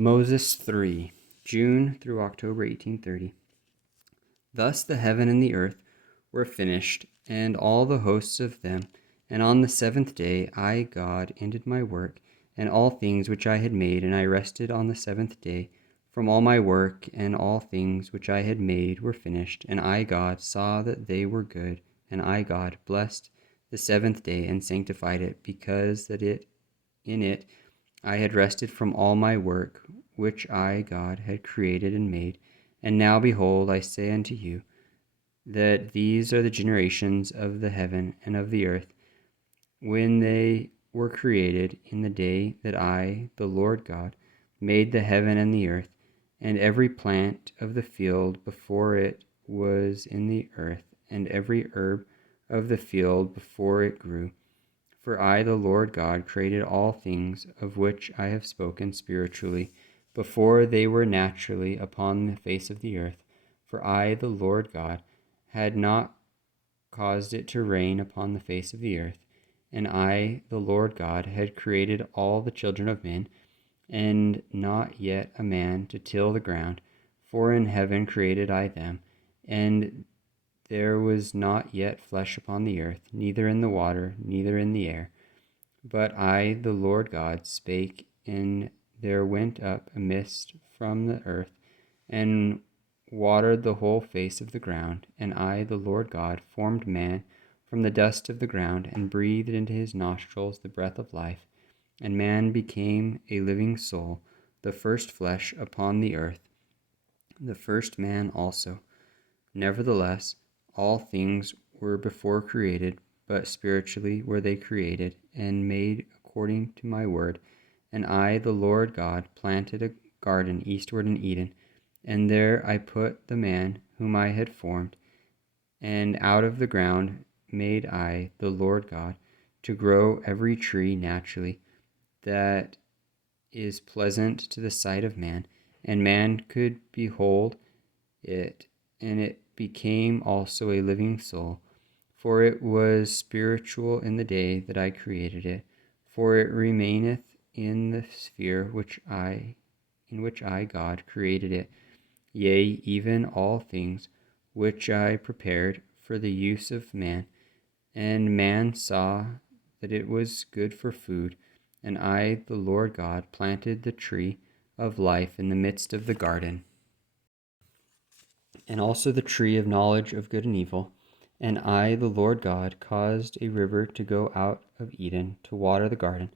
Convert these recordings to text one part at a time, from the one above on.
Moses 3, June through October 1830. Thus the heaven and the earth were finished, and all the hosts of them. And on the seventh day I, God, ended my work, and all things which I had made, and I rested on the seventh day from all my work, and all things which I had made were finished. And I, God, saw that they were good, and I, God, blessed the seventh day and sanctified it, because that in it I had rested from all my work, which I, God, had created and made. And now, behold, I say unto you, that these are the generations of the heaven and of the earth, when they were created in the day that I, the Lord God, made the heaven and the earth, and every plant of the field before it was in the earth, and every herb of the field before it grew. For I, the Lord God, created all things of which I have spoken spiritually, before they were naturally upon the face of the earth. For I, the Lord God, had not caused it to rain upon the face of the earth. And I, the Lord God, had created all the children of men, and not yet a man to till the ground. For in heaven created I them, and there was not yet flesh upon the earth, neither in the water, neither in the air. But I, the Lord God, spake, and there went up a mist from the earth, and watered the whole face of the ground. And I, the Lord God, formed man from the dust of the ground, and breathed into his nostrils the breath of life. And man became a living soul, the first flesh upon the earth, the first man also. Nevertheless, all things were before created, but spiritually were they created, and made according to my word. And I, the Lord God, planted a garden eastward in Eden, and there I put the man whom I had formed. And out of the ground made I, the Lord God, to grow every tree naturally, that is pleasant to the sight of man, and man could behold it, and it became also a living soul. For it was spiritual in the day that I created it, for it remaineth in the sphere in which I, God, created it, yea, even all things which I prepared for the use of man. And man saw that it was good for food, and I, the Lord God, planted the tree of life in the midst of the garden, and also the tree of knowledge of good and evil. And I, the Lord God, caused a river to go out of Eden to water the garden,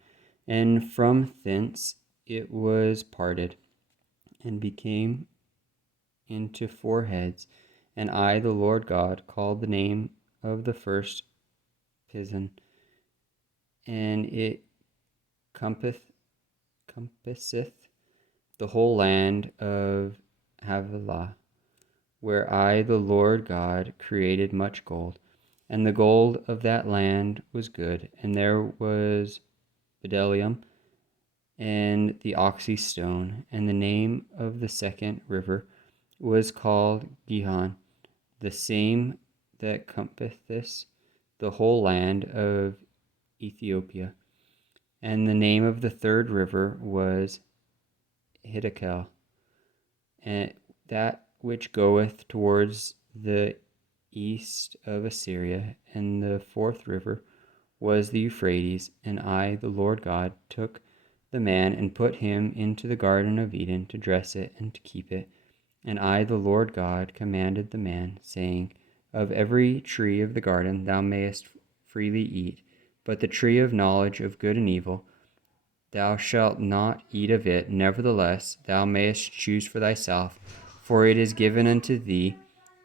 and from thence it was parted, and became into 4 heads. And I, the Lord God, called the name of the first Pison, and it compasseth the whole land of Havilah, where I, the Lord God, created much gold. And the gold of that land was good, and there was bdellium, and the onyx stone. And the name of the second river was called Gihon, the same that compasseth the whole land of Ethiopia. And the name of the third river was Hiddekel, and that which goeth towards the east of Assyria. And the fourth river was the Euphrates. And I, the Lord God, took the man and put him into the garden of Eden to dress it and to keep it. And I, the Lord God, commanded the man, saying, Of every tree of the garden thou mayest freely eat, but the tree of knowledge of good and evil, thou shalt not eat of it. Nevertheless, thou mayest choose for thyself, for it is given unto thee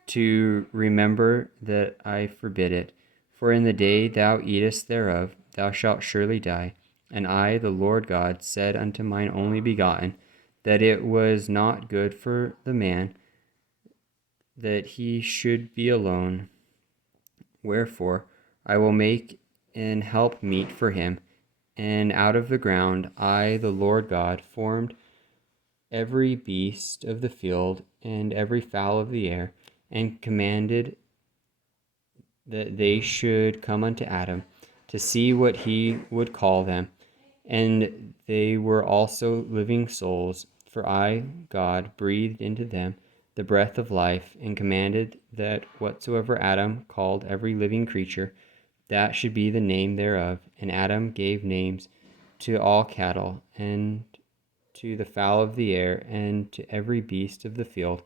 to remember that I forbid it. For in the day thou eatest thereof, thou shalt surely die. And I, the Lord God, said unto mine only begotten, that it was not good for the man that he should be alone. Wherefore I will make an help meet for him. And out of the ground I, the Lord God, formed every beast of the field and every fowl of the air, and commanded that they should come unto Adam, to see what he would call them. And they were also living souls, For I, God, breathed into them the breath of life, and commanded that whatsoever Adam called every living creature, that should be the name thereof. And Adam gave names to all cattle, and to the fowl of the air, and to every beast of the field.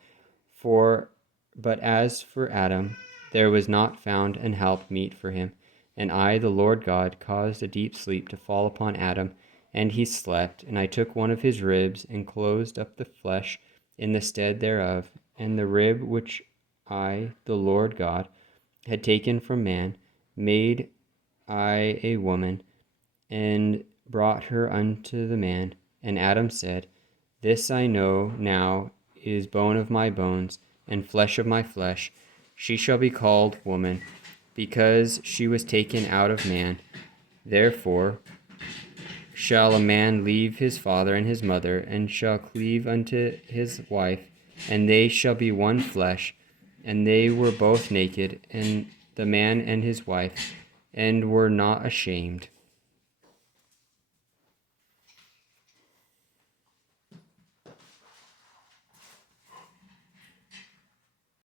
But as for Adam, there was not found an help meet for him. And I, the Lord God, caused a deep sleep to fall upon Adam, and he slept. And I took one of his ribs, and closed up the flesh in the stead thereof. And the rib which I, the Lord God, had taken from man, made I a woman, and brought her unto the man. And Adam said, This I know now is bone of my bones, and flesh of my flesh. She shall be called woman, because she was taken out of man. Therefore shall a man leave his father and his mother, and shall cleave unto his wife, and they shall be one flesh. And they were both naked, and the man and his wife, and were not ashamed.